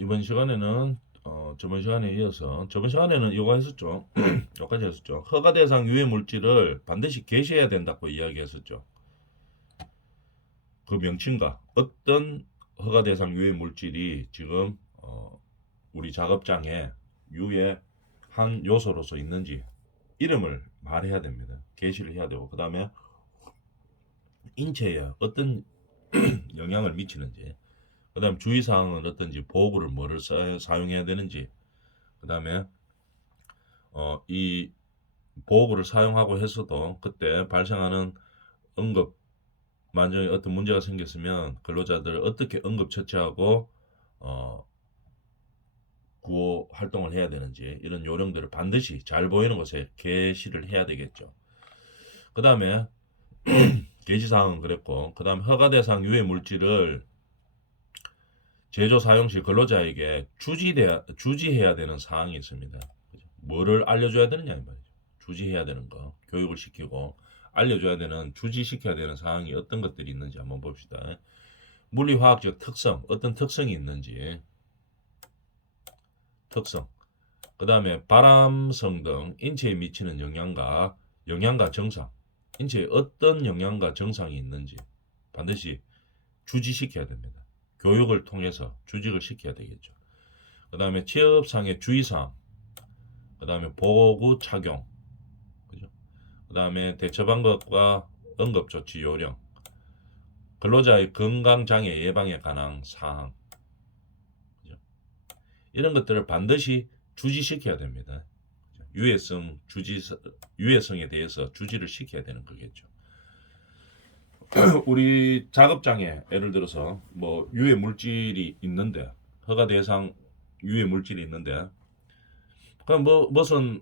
이번 시간에는 저번 시간에 이어서 저번 시간에는 이거 했었죠. 여기까지 했었죠. 허가 대상 유해 물질을 반드시 게시해야 된다고 이야기했었죠. 그 명칭과 어떤 허가 대상 유해 물질이 지금 우리 작업장에 유해한 요소로서 있는지 이름을 말해야 됩니다. 게시를 해야 되고, 그 다음에 인체에 어떤 영향을 미치는지, 그 다음 주의사항은 어떤지, 보호구를 뭐를 사용해야 되는지, 그 다음에 이 보호구를 사용하고 해서도 그때 발생하는 응급, 만약에 어떤 문제가 생겼으면 근로자들을 어떻게 응급처치하고 어, 구호 활동을 해야 되는지, 이런 요령들을 반드시 잘 보이는 곳에 게시를 해야 되겠죠. 그 다음에 게시사항은 그랬고, 그 다음 허가 대상 유해 물질을 제조 사용 시 근로자에게 주지해야 되는 사항이 있습니다. 뭐를 알려줘야 되느냐 이 말이죠. 주지해야 되는 거, 교육을 시키고 알려줘야 되는, 주지시켜야 되는 사항이 어떤 것들이 있는지 한번 봅시다. 물리화학적 특성, 어떤 특성이 있는지, 특성. 그 다음에 발암성 등 인체에 미치는 영향과 정상, 인체에 어떤 영향과 정상이 있는지 반드시 주지시켜야 됩니다. 교육을 통해서 주직을 시켜야 되겠죠. 그 다음에 취업상의 주의사항, 그 다음에 보호구 착용, 그죠? 그 다음에 대처 방법과 응급조치 요령, 근로자의 건강장애 예방에 관한 사항, 그죠? 이런 것들을 반드시 주지시켜야 됩니다. 유해성에 대해서 주지를 시켜야 되는 거겠죠. 우리 작업장에 예를 들어서 뭐 유해 물질이 있는데, 허가 대상 유해 물질이 있는데, 그럼 무슨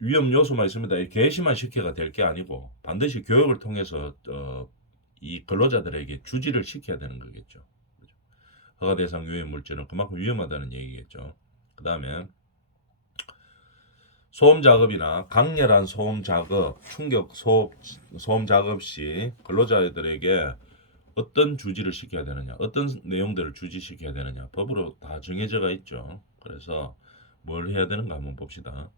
위험 요소만 있습니다. 게시만 시켜가 될 게 아니고 반드시 교육을 통해서 이 근로자들에게 주지를 시켜야 되는 거겠죠. 허가 대상 유해 물질은 그만큼 위험하다는 얘기겠죠. 그 다음에 소음 작업이나 강렬한 소음 작업, 충격 소음 작업 시 근로자들에게 어떤 주지를 시켜야 되느냐, 어떤 내용들을 주지시켜야 되느냐, 법으로 다 정해져가 있죠. 그래서 뭘 해야 되는가 한번 봅시다.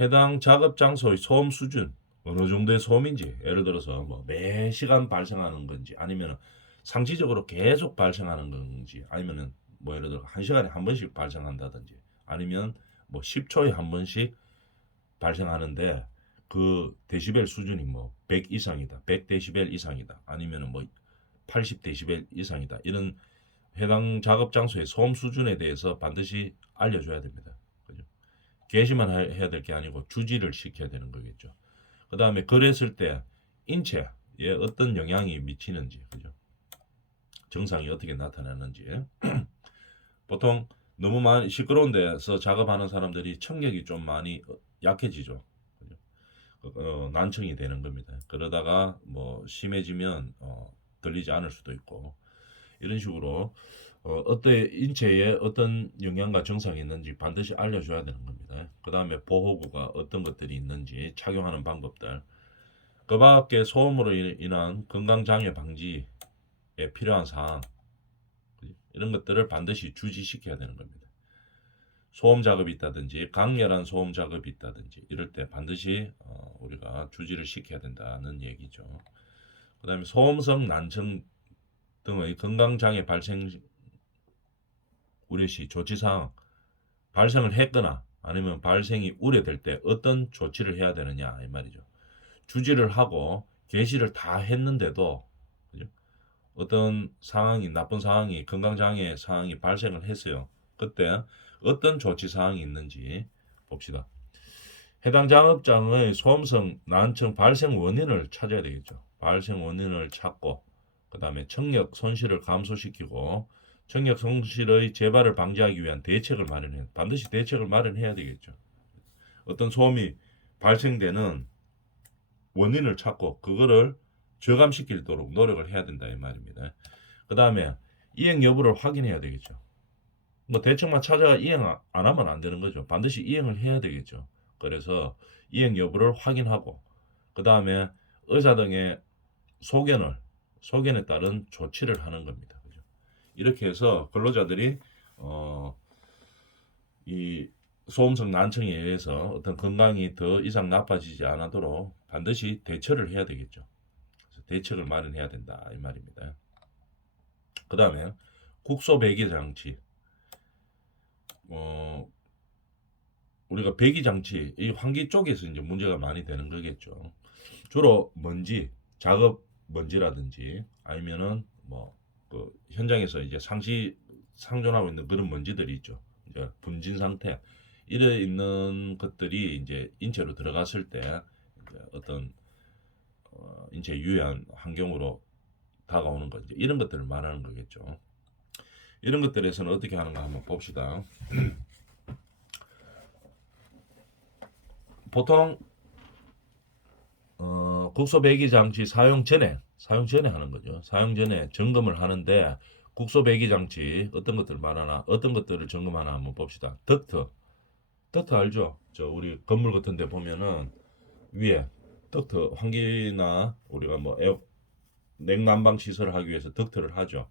해당 작업 장소의 소음 수준, 어느 정도의 소음인지, 예를 들어서 뭐 매 시간 발생하는 건지, 아니면 상시적으로 계속 발생하는 건지, 아니면은 뭐 예를 들어 한 시간에 한 번씩 발생한다든지, 아니면 뭐 10초에 한 번씩 발생하는데 그 데시벨 수준이 뭐 100 이상이다, 100데시벨 이상이다, 아니면은 뭐 80데시벨 이상이다, 이런 해당 작업 장소의 소음 수준에 대해서 반드시 알려줘야 됩니다. 그죠? 게시만 해야 될 게 아니고 주지를 시켜야 되는 거겠죠. 그 다음에 그랬을 때 인체에 어떤 영향이 미치는지, 그죠? 증상이 어떻게 나타나는지. 보통 너무 많이 시끄러운 데서 작업하는 사람들이 청력이 좀 많이 약해지죠. 그죠? 난청이 되는 겁니다. 그러다가 뭐 심해지면 들리지 않을 수도 있고, 이런 식으로 어때 인체에 어떤 영향과 증상이 있는지 반드시 알려줘야 되는 겁니다. 그 다음에 보호구가 어떤 것들이 있는지, 착용하는 방법들, 그 밖에 소음으로 인한 건강장애 방지에 필요한 사항, 이런 것들을 반드시 주지시켜야 되는 겁니다. 소음 작업이 있다든지 강렬한 소음 작업이 있다든지 이럴 때 반드시 우리가 주지를 시켜야 된다는 얘기죠. 그 다음에 소음성 난청 등의 건강장애 발생 우려시 조치사항, 발생을 했거나 아니면 발생이 우려될 때 어떤 조치를 해야 되느냐 이 말이죠. 주지를 하고 게시를 다 했는데도, 그죠? 어떤 상황이, 나쁜 상황이, 건강장애 상황이 발생을 했어요. 그때 어떤 조치 사항이 있는지 봅시다. 해당 작업장의 소음성 난청 발생 원인을 찾아야 되겠죠. 발생 원인을 찾고, 그 다음에 청력 손실을 감소시키고 청력 손실의 재발을 방지하기 위한 대책을 마련해야, 반드시 대책을 마련해야 되겠죠. 어떤 소음이 발생되는 원인을 찾고 그거를 저감시키도록 노력을 해야 된다 이 말입니다. 그 다음에 이행 여부를 확인해야 되겠죠. 뭐 대책만 찾아가 이행 안 하면 안 되는 거죠. 반드시 이행을 해야 되겠죠. 그래서 이행 여부를 확인하고, 그 다음에 의사 등의 소견에 따른 조치를 하는 겁니다. 그죠? 이렇게 해서 근로자들이 이 소음성 난청에 의해서 어떤 건강이 더 이상 나빠지지 않도록 반드시 대처를 해야 되겠죠. 그래서 대책을 마련해야 된다 이 말입니다. 그 다음에 국소 배기 장치. 우리가 배기 장치 이 환기 쪽에서 이제 문제가 많이 되는 거겠죠. 주로 먼지, 작업 먼지라든지 아니면은 뭐 그 현장에서 이제 상존하고 있는 그런 먼지들이 있죠. 이제 분진 상태 이래 있는 것들이 이제 인체로 들어갔을 때 이제 어떤 인체 유해한 환경으로 다가오는 거 이제 이런 것들을 말하는 거겠죠. 이런 것들에서는 어떻게 하는가 한번 봅시다. 보통 국소 배기 장치 사용 전에 하는 거죠. 사용 전에 점검을 하는데 국소 배기 장치 어떤 것들 말하나 어떤 것들을 점검하나 한번 봅시다. 덕트 알죠? 저 우리 건물 같은 데 보면은 위에 덕트 환기나 우리가 뭐 냉난방 시설을 하기 위해서 덕트를 하죠.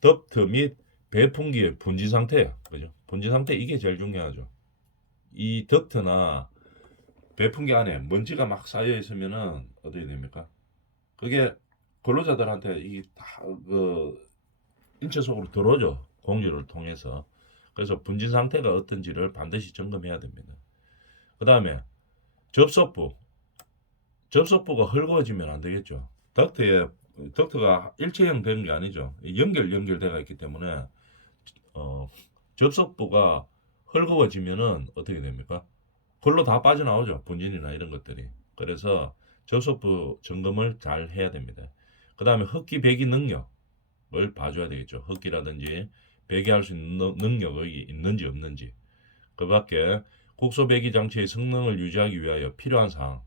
덕트 및 배풍기의 분진 상태예요. 그죠? 분진 상태 이게 제일 중요하죠. 이 덕트나 배풍기 안에 먼지가 막 쌓여 있으면은 어떻게 됩니까? 그게 근로자들한테 이다그 인체 속으로 들어오죠. 공기를 통해서. 그래서 분진 상태가 어떤지를 반드시 점검해야 됩니다. 그 다음에 접속부. 접속부가 헐거워지면 안 되겠죠. 덕트가 일체형 되는 게 아니죠. 연결되어 있기 때문에 어, 접속부가 헐거워지면은 어떻게 됩니까? 그걸로 다 빠져나오죠. 분진이나 이런 것들이. 그래서 접속부 점검을 잘 해야 됩니다. 그 다음에 흡기 배기 능력을 봐줘야 되겠죠. 흡기라든지 배기할 수 있는 능력이 있는지 없는지. 그 밖에 국소 배기 장치의 성능을 유지하기 위하여 필요한 사항.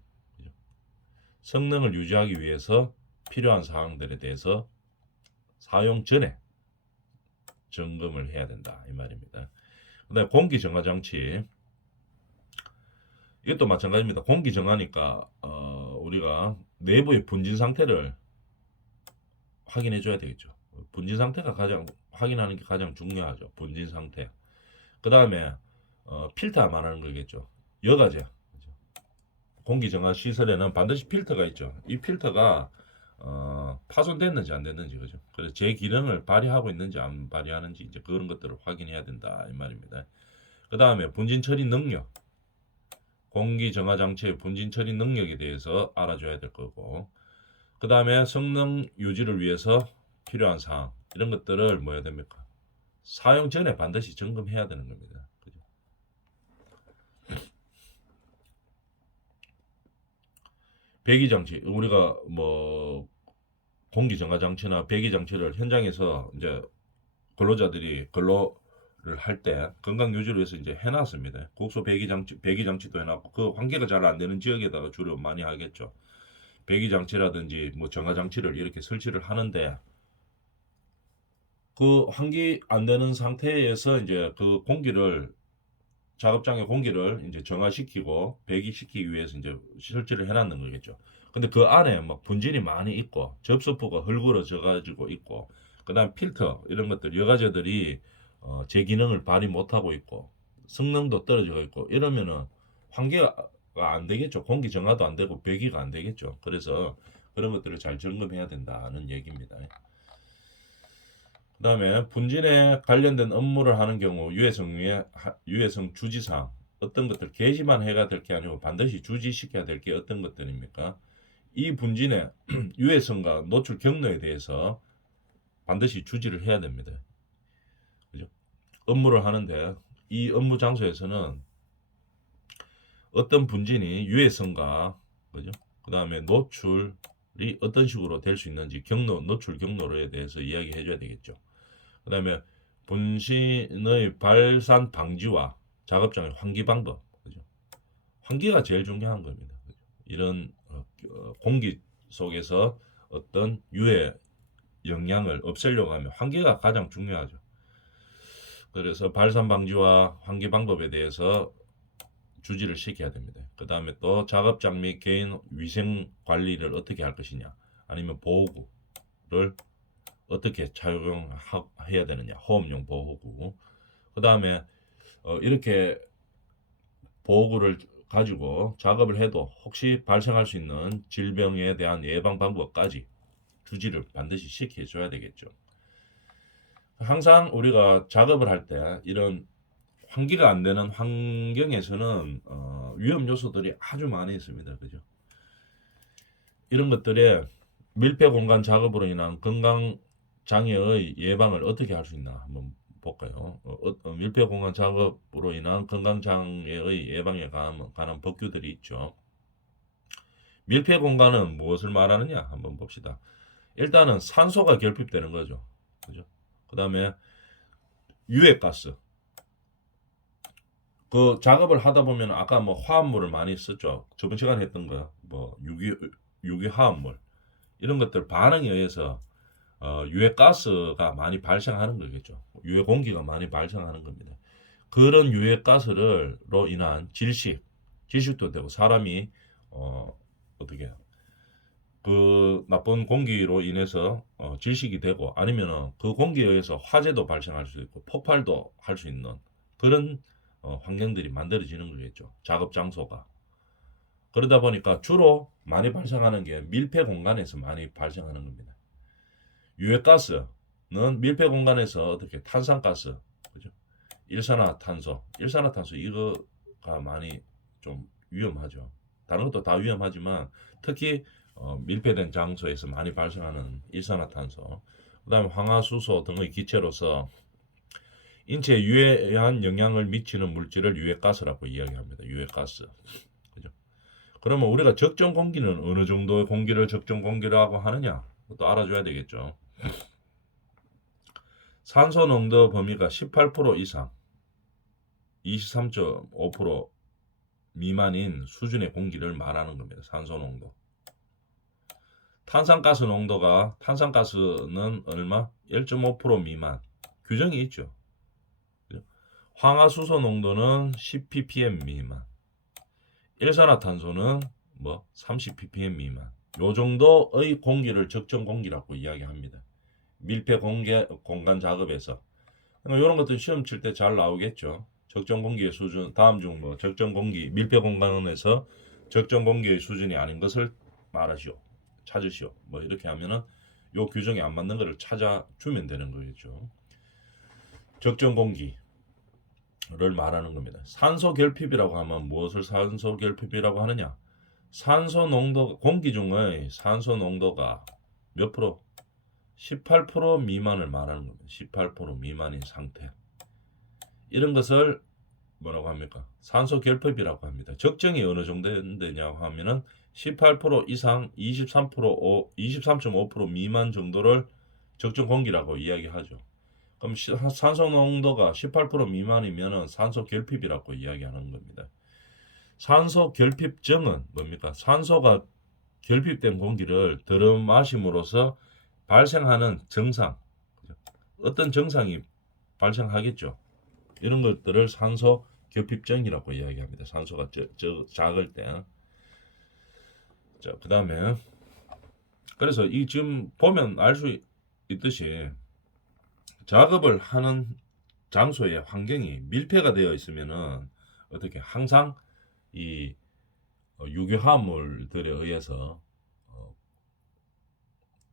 성능을 유지하기 위해서 필요한 사항들에 대해서 사용 전에 점검을 해야 된다. 이 말입니다. 그 다음에 공기 정화 장치. 이것도 마찬가지입니다. 공기 정화니까 우리가 내부의 분진 상태를 확인해 줘야 되겠죠. 분진 상태가 가장 확인하는 게 가장 중요하죠. 분진 상태. 그 다음에 필터 말하는 거겠죠. 여과제. 공기 정화 시설에는 반드시 필터가 있죠. 이 필터가 파손됐는지 안 됐는지 그죠. 그래서 제 기능을 발휘하고 있는지 안 발휘하는지 이제 그런 것들을 확인해야 된다 이 말입니다. 그 다음에 분진 처리 능력. 공기 정화 장치의 분진 처리 능력에 대해서 알아줘야 될 거고, 그 다음에 성능 유지를 위해서 필요한 사항 이런 것들을 뭐 해야 됩니까? 사용 전에 반드시 점검해야 되는 겁니다. 그죠? 배기 장치 우리가 뭐 공기 정화 장치나 배기 장치를 현장에서 이제 근로자들이 근로를 할 때 건강 유지를 위해서 이제 해놨습니다. 국소 배기 장치도 해놨고 그 환기가 잘 안 되는 지역에다가 주로 많이 하겠죠. 배기 장치라든지 뭐 정화 장치를 이렇게 설치를 하는데 그 환기 안 되는 상태에서 이제 그 공기를 작업장의 공기를 이제 정화시키고 배기시키기 위해서 이제 설치를 해놨는 거겠죠. 근데 그 안에 막 분진이 많이 있고 접속부가 헐거워져 가지고 있고 그다음 필터 이런 것들 여과제들이 제 기능을 발휘 못하고 있고 성능도 떨어지고 있고 이러면은 환기가 안 되겠죠. 공기 정화도 안 되고 배기가 안 되겠죠. 그래서 그런 것들을 잘 점검해야 된다는 얘기입니다. 그다음에 분진에 관련된 업무를 하는 경우 유해성 주지사항 어떤 것들 게시만 해가 될 게 아니고 반드시 주지시켜야 될 게 어떤 것들입니까? 이 분진의 유해성과 노출 경로에 대해서 반드시 주지를 해야 됩니다. 그죠? 업무를 하는데 이 업무 장소에서는 어떤 분진이 유해성과 그죠? 그다음에 노출이 어떤 식으로 될 수 있는지 노출 경로에 대해서 이야기해 줘야 되겠죠. 그 다음에 분신의 발산 방지와 작업장의 환기 방법. 그죠? 환기가 제일 중요한 겁니다. 그죠? 이런 공기 속에서 어떤 유해 영향을 없애려고 하면 환기가 가장 중요하죠. 그래서 발산 방지와 환기 방법에 대해서 주지를 시켜야 됩니다. 그 다음에 또 작업장 및 개인 위생 관리를 어떻게 할 것이냐, 아니면 보호구를 어떻게 착용해야 되느냐, 호흡용 보호구. 그 다음에 이렇게 보호구를 가지고 작업을 해도 혹시 발생할 수 있는 질병에 대한 예방 방법까지 주지를 반드시 시켜줘야 되겠죠. 항상 우리가 작업을 할 때 이런 환기가 안 되는 환경에서는 위험 요소들이 아주 많이 있습니다. 그죠? 이런 것들에 밀폐 공간 작업으로 인한 건강 장애의 예방을 어떻게 할 수 있나 한번 볼까요? 밀폐 공간 작업으로 인한 건강 장애의 예방에 관한 법규들이 있죠. 밀폐 공간은 무엇을 말하느냐 한번 봅시다. 일단은 산소가 결핍되는 거죠. 그죠? 그다음에 유해가스. 그 작업을 하다 보면 아까 뭐 화합물을 많이 썼죠. 저번 시간에 했던 거, 뭐 유기화합물 이런 것들 반응에 의해서 유해가스가 많이 발생하는 거겠죠. 유해 공기가 많이 발생하는 겁니다. 그런 유해가스로 인한 질식도 되고 사람이 어떻게 그 나쁜 공기로 인해서 질식이 되고 아니면은 그 공기에 의해서 화재도 발생할 수 있고 폭발도 할 수 있는 그런 환경들이 만들어지는 거겠죠. 작업 장소가. 그러다 보니까 주로 많이 발생하는 게 밀폐 공간에서 많이 발생하는 겁니다. 유해가스는 밀폐 공간에서 어떻게 탄산가스, 그죠? 일산화탄소 이거가 많이 좀 위험하죠. 다른 것도 다 위험하지만 특히 밀폐된 장소에서 많이 발생하는 일산화탄소, 그다음에 황화수소 등의 기체로서 인체에 유해한 영향을 미치는 물질을 유해가스라고 이야기합니다. 유해가스. 그죠? 그러면 우리가 적정 공기는 어느 정도의 공기를 적정 공기라고 하느냐? 그것도 알아줘야 되겠죠. 산소 농도 범위가 18% 이상, 23.5% 미만인 수준의 공기를 말하는 겁니다. 산소 농도. 탄산가스는 얼마? 1.5% 미만. 규정이 있죠. 황화수소 농도는 10ppm 미만. 일산화탄소는 30ppm 미만. 요 정도의 공기를 적정 공기라고 이야기합니다. 밀폐 공간 작업에서. 이런 것들 시험 칠 때 잘 나오겠죠. 적정 공기의 수준, 다음 중 적정 공기, 밀폐 공간에서 적정 공기의 수준이 아닌 것을 찾으시오. 이렇게 하면은 요 규정이 안 맞는 것을 찾아주면 되는 거겠죠. 적정 공기를 말하는 겁니다. 산소 결핍이라고 하면 무엇을 산소 결핍이라고 하느냐? 공기 중의 산소 농도가 몇 프로? 18% 미만을 말하는 겁니다. 18% 미만인 상태. 이런 것을 뭐라고 합니까? 산소 결핍이라고 합니다. 적정이 어느 정도냐고 하면은 18% 이상 23.5% 미만 정도를 적정 공기라고 이야기하죠. 그럼 산소 농도가 18% 미만이면은 산소 결핍이라고 이야기하는 겁니다. 산소 결핍증은 뭡니까? 산소가 결핍된 공기를 들어 마심으로써 발생하는 증상, 어떤 증상이 발생하겠죠. 이런 것들을 산소 결핍증이라고 이야기합니다. 산소가 작을 때. 자, 그 다음에 그래서 이 지금 보면 알 수 있듯이 작업을 하는 장소의 환경이 밀폐가 되어 있으면은 어떻게 항상 이 유기화합물들에 의해서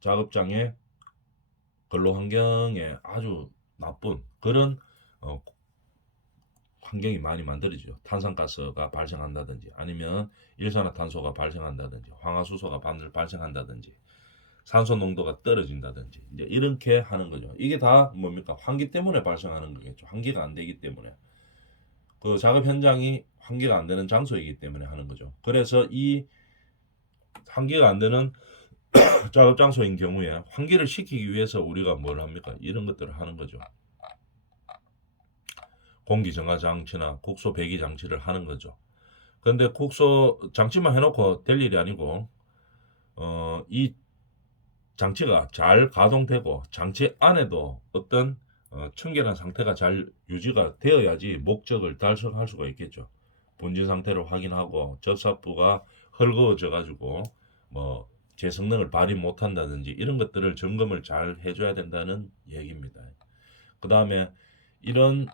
작업장의 근로 환경에 아주 나쁜 그런 환경이 많이 만들어지죠. 탄산가스가 발생한다든지 아니면 일산화탄소가 발생한다든지 황화수소가 발생한다든지 산소 농도가 떨어진다든지 이제 이렇게 하는 거죠. 이게 다 뭡니까? 환기 때문에 발생하는 거겠죠. 환기가 안 되기 때문에 그 작업 현장이 환기가 안 되는 장소이기 때문에 하는 거죠. 그래서 이 환기가 안 되는 작업 장소인 경우에 환기를 시키기 위해서 우리가 뭘 합니까? 이런 것들을 하는 거죠. 공기 정화 장치나 국소 배기 장치를 하는 거죠. 그런데 국소 장치만 해놓고 될 일이 아니고 이 장치가 잘 가동되고 장치 안에도 어떤 청결한 상태가 잘 유지가 되어야지 목적을 달성할 수가 있겠죠. 분진 상태를 확인하고 접사부가 헐거워져 가지고 제 성능을 발휘 못한다든지 이런 것들을 점검을 잘 해줘야 된다는 얘기입니다. 그 다음에 이런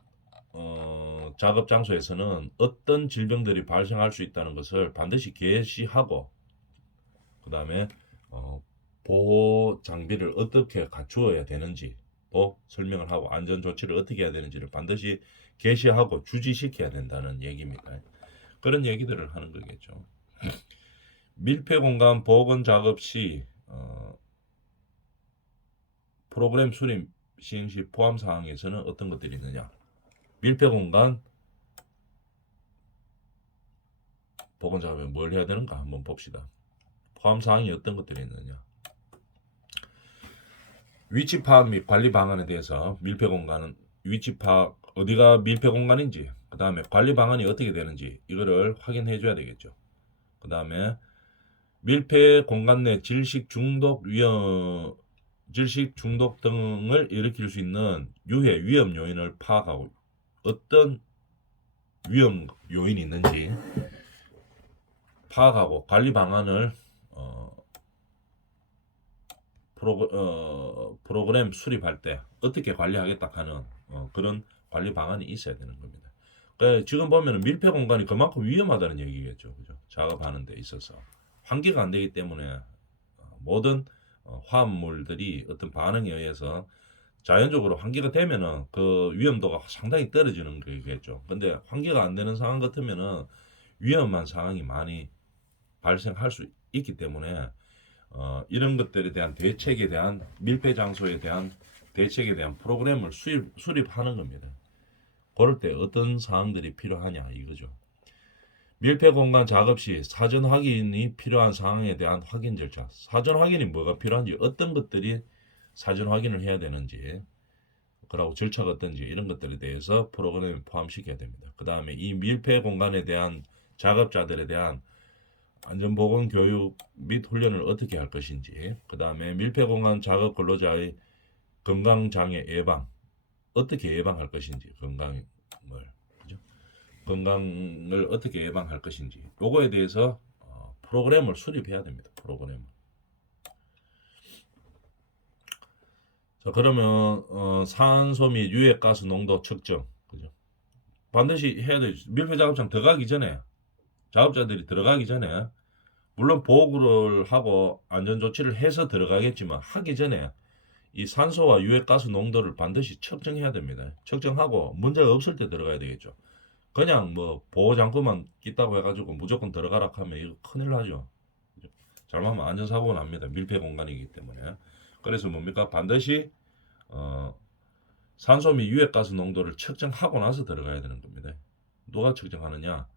작업 장소에서는 어떤 질병들이 발생할 수 있다는 것을 반드시 게시하고, 그 다음에 보호 장비를 어떻게 갖추어야 되는지 또 설명을 하고 안전 조치를 어떻게 해야 되는지를 반드시 게시하고 주지시켜야 된다는 얘기입니다. 그런 얘기들을 하는 거겠죠. 밀폐 공간 복원 작업 시 프로그램 수립 시행 시 포함 사항에서는 어떤 것들이 있느냐. 밀폐 공간 복원 작업에 뭘 해야 되는가 한번 봅시다. 포함 사항이 어떤 것들이 있느냐. 위치 파악 및 관리 방안에 대해서 밀폐 공간은 위치 파악, 어디가 밀폐 공간인지, 그 다음에 관리 방안이 어떻게 되는지 이거를 확인해 줘야 되겠죠. 그 다음에 밀폐 공간 내 질식 중독 등을 일으킬 수 있는 유해 위험 요인을 파악하고 어떤 위험 요인이 있는지 파악하고 관리 방안을 프로그램 수립할 때 어떻게 관리하겠다 하는 그런 관리 방안이 있어야 되는 겁니다. 그러니까 지금 보면은 밀폐 공간이 그만큼 위험하다는 얘기겠죠, 그죠? 작업하는 데 있어서 환기가 안 되기 때문에 모든 화합물들이 어떤 반응에 의해서 자연적으로 환기가 되면은 그 위험도가 상당히 떨어지는 거겠죠. 근데 환기가 안 되는 상황 같으면은 위험한 상황이 많이 발생할 수 있기 때문에 이런 것들에 대한 대책에 대한 밀폐 장소에 대한 대책에 대한 프로그램을 수립하는 겁니다. 그럴 때 어떤 사항들이 필요하냐 이거죠. 밀폐 공간 작업 시 사전 확인이 필요한 사항에 대한 확인 절차. 사전 확인이 뭐가 필요한지, 어떤 것들이 사전 확인을 해야 되는지, 그리고 절차가 어떤지 이런 것들에 대해서 프로그램에 포함시켜야 됩니다. 그 다음에 이 밀폐 공간에 대한 작업자들에 대한 안전보건 교육 및 훈련을 어떻게 할 것인지, 그 다음에 밀폐 공간 작업 근로자의 건강장애 예방, 어떻게 예방할 것인지, 건강을 어떻게 예방할 것인지, 요거에 대해서 프로그램을 수립해야 됩니다. 프로그램. 자, 그러면 산소 및 유해가스 농도 측정, 그죠? 반드시 해야 되죠. 밀폐 작업장 들어가기 전에, 작업자들이 들어가기 전에 물론 보호를 하고 안전 조치를 해서 들어가겠지만 하기 전에 이 산소와 유해가스 농도를 반드시 측정해야 됩니다. 측정하고 문제가 없을 때 들어가야 되겠죠. 그냥 뭐 보호장구만 낀다고 해가지고 무조건 들어가라 하면 이거 큰일 나죠. 잘못하면 안전사고가 납니다. 밀폐 공간이기 때문에. 그래서 뭡니까? 반드시 산소 및 유해가스 농도를 측정하고 나서 들어가야 되는 겁니다. 누가 측정하느냐?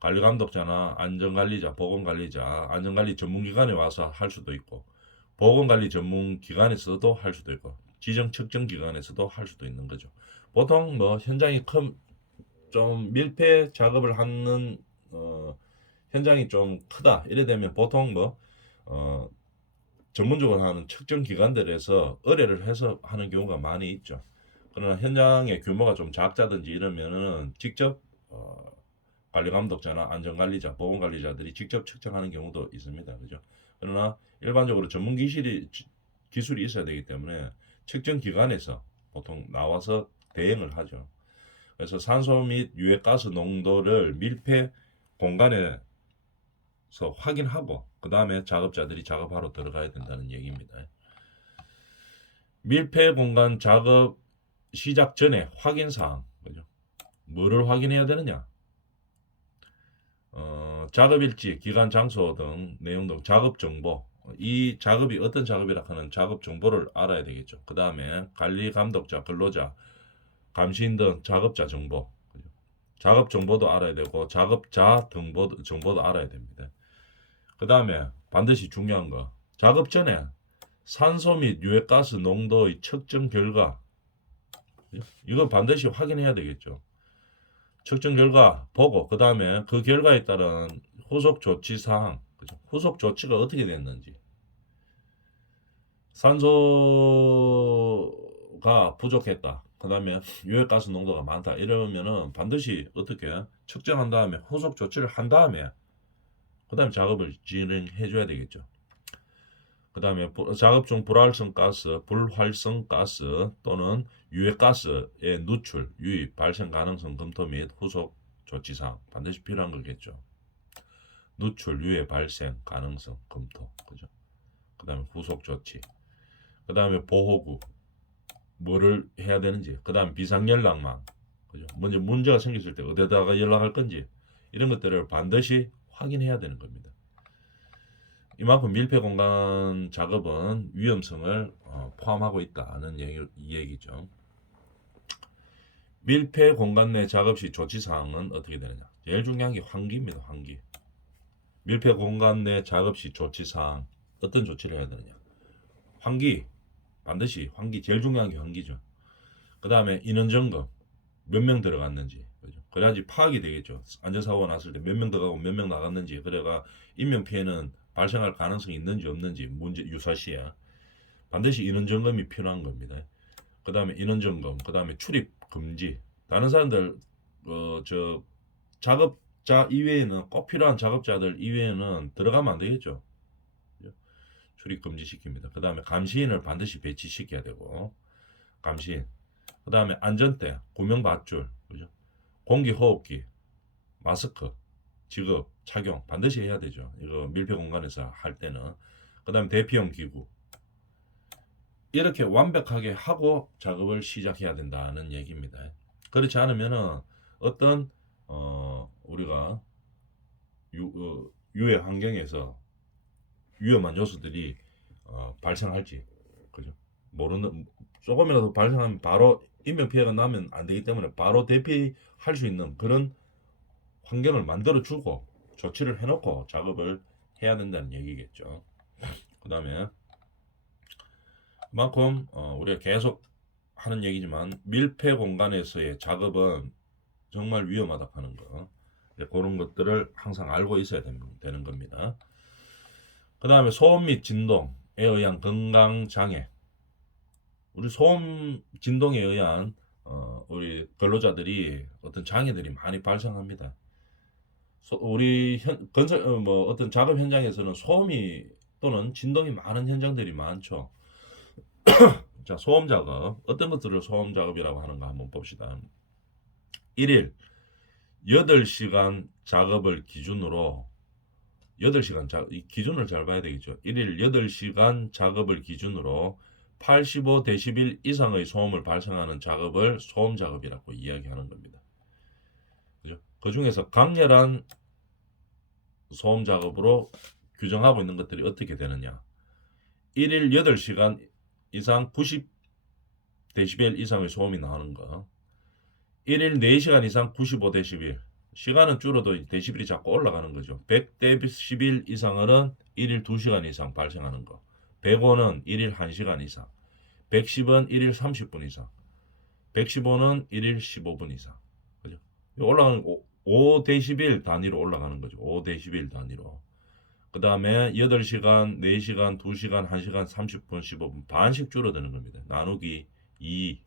관리감독자나 안전관리자, 보건관리자, 안전관리 전문기관에 와서 할 수도 있고, 보건관리 전문기관에서도 할 수도 있고, 지정 측정기관에서도 할 수도 있는 거죠. 보통 뭐 현장이 좀 밀폐 작업을 하는 현장이 좀 크다 이래 되면 보통 뭐 전문적으로 하는 측정기관들에서 의뢰를 해서 하는 경우가 많이 있죠. 그러나 현장의 규모가 좀 작다든지 이러면은 직접 관리감독자나 안전관리자, 보건관리자들이 직접 측정하는 경우도 있습니다. 그죠? 그러나 일반적으로 전문 기술이 있어야 되기 때문에 측정기관에서 보통 나와서 대행을 하죠. 그래서 산소 및 유해가스 농도를 밀폐 공간에서 확인하고 그 다음에 작업자들이 작업하러 들어가야 된다는 얘기입니다. 밀폐 공간 작업 시작 전에 확인사항, 그죠? 뭐를 확인해야 되느냐? 작업일지, 기간, 장소 등 내용 등 작업 정보, 이 작업이 어떤 작업이라 하는 작업 정보를 알아야 되겠죠. 그 다음에 관리 감독자, 근로자, 감시인 등 작업자 정보, 작업 정보도 알아야 되고 작업자 정보도 알아야 됩니다. 그 다음에 반드시 중요한 거, 작업 전에 산소 및 유해가스 농도의 측정 결과, 이거 반드시 확인해야 되겠죠. 측정 결과 보고 그 다음에 그 결과에 따른 후속 조치 사항, 그죠? 후속 조치가 어떻게 됐는지, 산소가 부족했다, 그 다음에 유해가스 농도가 많다 이러면은 반드시 어떻게 측정한 다음에 후속 조치를 한 다음에 그 다음에 작업을 진행해 줘야 되겠죠. 그다음에 작업 중 불활성 가스, 불활성 가스 또는 유해 가스의 누출, 유입, 발생 가능성 검토 및 후속 조치사항 반드시 필요한 거겠죠. 누출, 유해 발생 가능성 검토, 그죠? 그다음에 후속 조치, 그다음에 보호구, 뭐를 해야 되는지, 그다음 비상연락망, 그죠? 먼저 문제가 생겼을 때 어디다가 연락할 건지 이런 것들을 반드시 확인해야 되는 겁니다. 이만큼 밀폐 공간 작업은 위험성을 포함하고 있다는 얘기죠. 밀폐 공간 내 작업 시 조치 사항은 어떻게 되느냐? 제일 중요한 게 환기입니다. 환기. 밀폐 공간 내 작업 시 조치 사항 어떤 조치를 해야 되느냐? 환기. 반드시 환기. 제일 중요한 게 환기죠. 그 다음에 인원 점검. 몇 명 들어갔는지. 그죠? 그래야지 파악이 되겠죠. 안전사고가 났을 때 몇 명 들어가고 몇 명 나갔는지. 그래가 인명피해는 발생할 가능성이 있는지 없는지 문제 유사시에 반드시 인원 점검이 필요한 겁니다. 그 다음에 인원 점검, 그 다음에 출입 금지. 다른 사람들 저 작업자 이외에는 꼭 필요한 작업자들 이외에는 들어가면 안 되겠죠. 출입 금지 시킵니다. 그 다음에 감시인을 반드시 배치시켜야 되고 감시인. 그 다음에 안전대, 구명밧줄, 그죠? 공기호흡기, 마스크, 지급, 착용 반드시 해야 되죠. 이거 밀폐 공간에서 할 때는. 그 다음에 대피용 기구. 이렇게 완벽하게 하고 작업을 시작해야 된다는 얘기입니다. 그렇지 않으면은 어떤 우리가 유해 환경에서 위험한 요소들이 발생할지, 그죠? 모르는 조금이라도 발생하면 바로 인명 피해가 나면 안 되기 때문에 바로 대피할 수 있는 그런 환경을 만들어 주고 조치를 해놓고 작업을 해야 된다는 얘기겠죠. 그 다음에 그만큼 우리가 계속 하는 얘기지만 밀폐 공간에서의 작업은 정말 위험하다 하는 거, 그런 것들을 항상 알고 있어야 되는 겁니다. 그 다음에 소음 및 진동에 의한 건강 장애. 우리 소음 진동에 의한 우리 근로자들이 어떤 장애들이 많이 발생합니다. 우리 건설 어떤 작업 현장에서는 소음이 또는 진동이 많은 현장들이 많죠. 자, 소음 작업. 어떤 것들을 소음 작업이라고 하는가 한번 봅시다. 1일 8시간 작업을 기준으로 8시간 이 기준을 잘 봐야 되겠죠. 1일 8시간 작업을 기준으로 85데시벨 이상의 소음을 발생하는 작업을 소음 작업이라고 이야기하는 겁니다. 그죠? 그 중에서 강렬한 소음 작업으로 규정하고 있는 것들이 어떻게 되느냐. 1일 8시간 이상 90데시벨 이상의 소음이 나오는 거. 1일 4시간 이상 95데시벨. 시간은 줄어도 데시벨이 자꾸 올라가는 거죠. 100데시벨 이상은 1일 2시간 이상 발생하는 거. 105는 1일 1시간 이상. 110은 1일 30분 이상. 115는 1일 15분 이상. 그죠? 올라가는 5데시벨 단위로 올라가는 거죠. 5데시벨 단위로. 그 다음에 8시간, 4시간, 2시간, 1시간, 30분, 15분 반씩 줄어드는 겁니다. 나누기 2.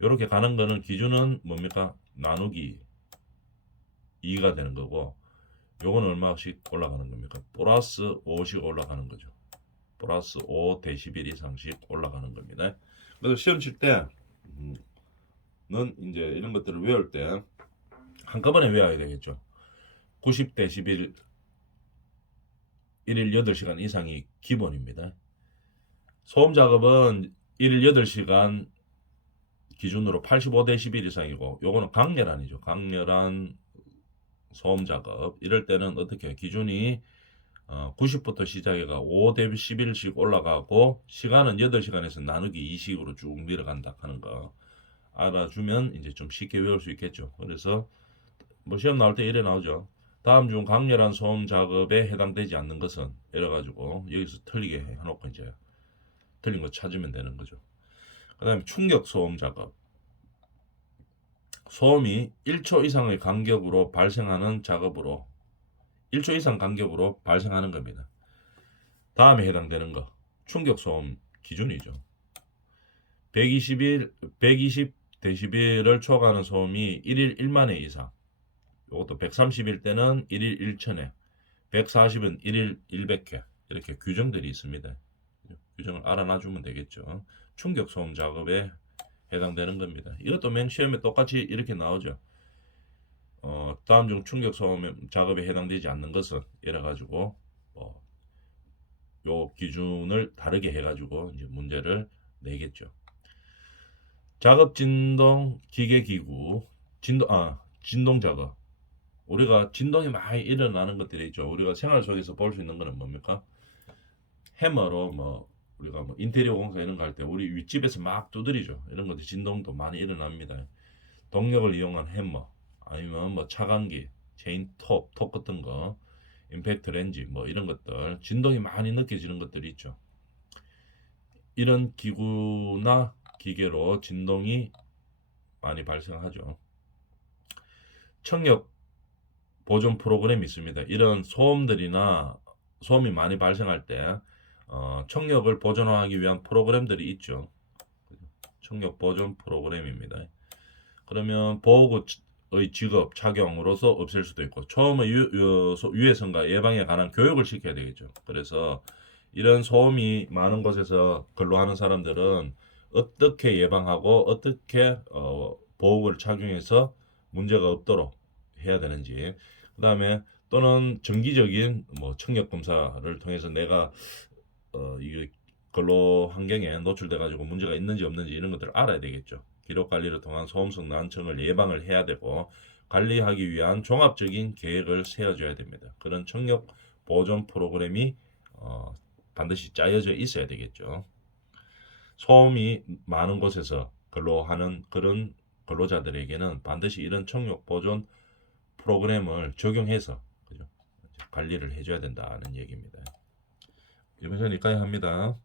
이렇게 가는 거는 기준은 뭡니까? 나누기 2가 되는 거고, 요거는 얼마씩 올라가는 겁니까? 플러스 5씩 올라가는 거죠. 플러스 5데시벨 이상씩 올라가는 겁니다. 그래서 시험 칠 때는 이제 이런 것들을 외울 때 한꺼번에 외워야 되겠죠. 90데시벨 1일 8시간 이상이 기본입니다. 소음 작업은 1일 8시간 기준으로 85데시벨 이상이고, 요거는 강렬한이죠. 강렬한 소음 작업. 이럴 때는 어떻게 기준이 90부터 시작해가 5데시벨씩 올라가고 시간은 8시간에서 나누기 2식으로 쭉 내려간다 하는 거 알아주면 이제 좀 쉽게 외울 수 있겠죠. 그래서 뭐 시험 나올 때 이래 나오죠. 다음 중 강렬한 소음 작업에 해당되지 않는 것은 이래가지고 여기서 틀리게 해놓고 이제 틀린 거 찾으면 되는 거죠. 그 다음에 충격 소음 작업. 소음이 1초 이상의 간격으로 발생하는 작업으로 1초 이상 간격으로 발생하는 겁니다. 다음에 해당되는 거 충격 소음 기준이죠. 120데시벨을 초과하는 소음이 1일 1만회 이상. 이것도 130일 때는 1일 1천회, 140은 1일 100회. 이렇게 규정들이 있습니다. 규정을 알아놔주면 되겠죠. 충격 소음 작업에 해당되는 겁니다. 이것도 맨 시험에 똑같이 이렇게 나오죠. 다음 중 충격 소음 작업에 해당되지 않는 것은 이래 가지고 요 기준을 다르게 해가지고 이제 문제를 내겠죠. 작업 진동 기계 기구 진동 작업. 우리가 진동이 많이 일어나는 것들이 있죠. 우리가 생활 속에서 볼 수 있는 거는 뭡니까? 해머로 우리가 인테리어 공사 이런 거 할 때 우리 윗집에서 막 두드리죠. 이런 것들 진동도 많이 일어납니다. 동력을 이용한 해머 아니면 차간기, 체인 톱 같은 거, 임팩트 렌지 이런 것들 진동이 많이 느껴지는 것들이 있죠. 이런 기구나 기계로 진동이 많이 발생하죠. 청력 보존 프로그램이 있습니다. 이런 소음이 많이 발생할 때 청력을 보존하기 위한 프로그램들이 있죠. 청력 보존 프로그램입니다. 그러면 보호구의 직업 착용으로서 없앨 수도 있고 처음에 유해성과 예방에 관한 교육을 시켜야 되겠죠. 그래서 이런 소음이 많은 곳에서 근로하는 사람들은 어떻게 예방하고 어떻게 보호구를 착용해서 문제가 없도록 해야 되는지, 그 다음에 또는 정기적인 청력 검사를 통해서 내가 이게 근로 환경에 노출돼 가지고 문제가 있는지 없는지 이런 것들을 알아야 되겠죠. 기록 관리를 통한 소음성 난청을 예방을 해야 되고 관리하기 위한 종합적인 계획을 세워줘야 됩니다. 그런 청력 보존 프로그램이 반드시 짜여져 있어야 되겠죠. 소음이 많은 곳에서 근로하는 그런 근로자들에게는 반드시 이런 청력 보존 프로그램을 적용해서 그죠? 관리를 해줘야 된다는 얘기입니다. 이번 시간 여기까지 합니다.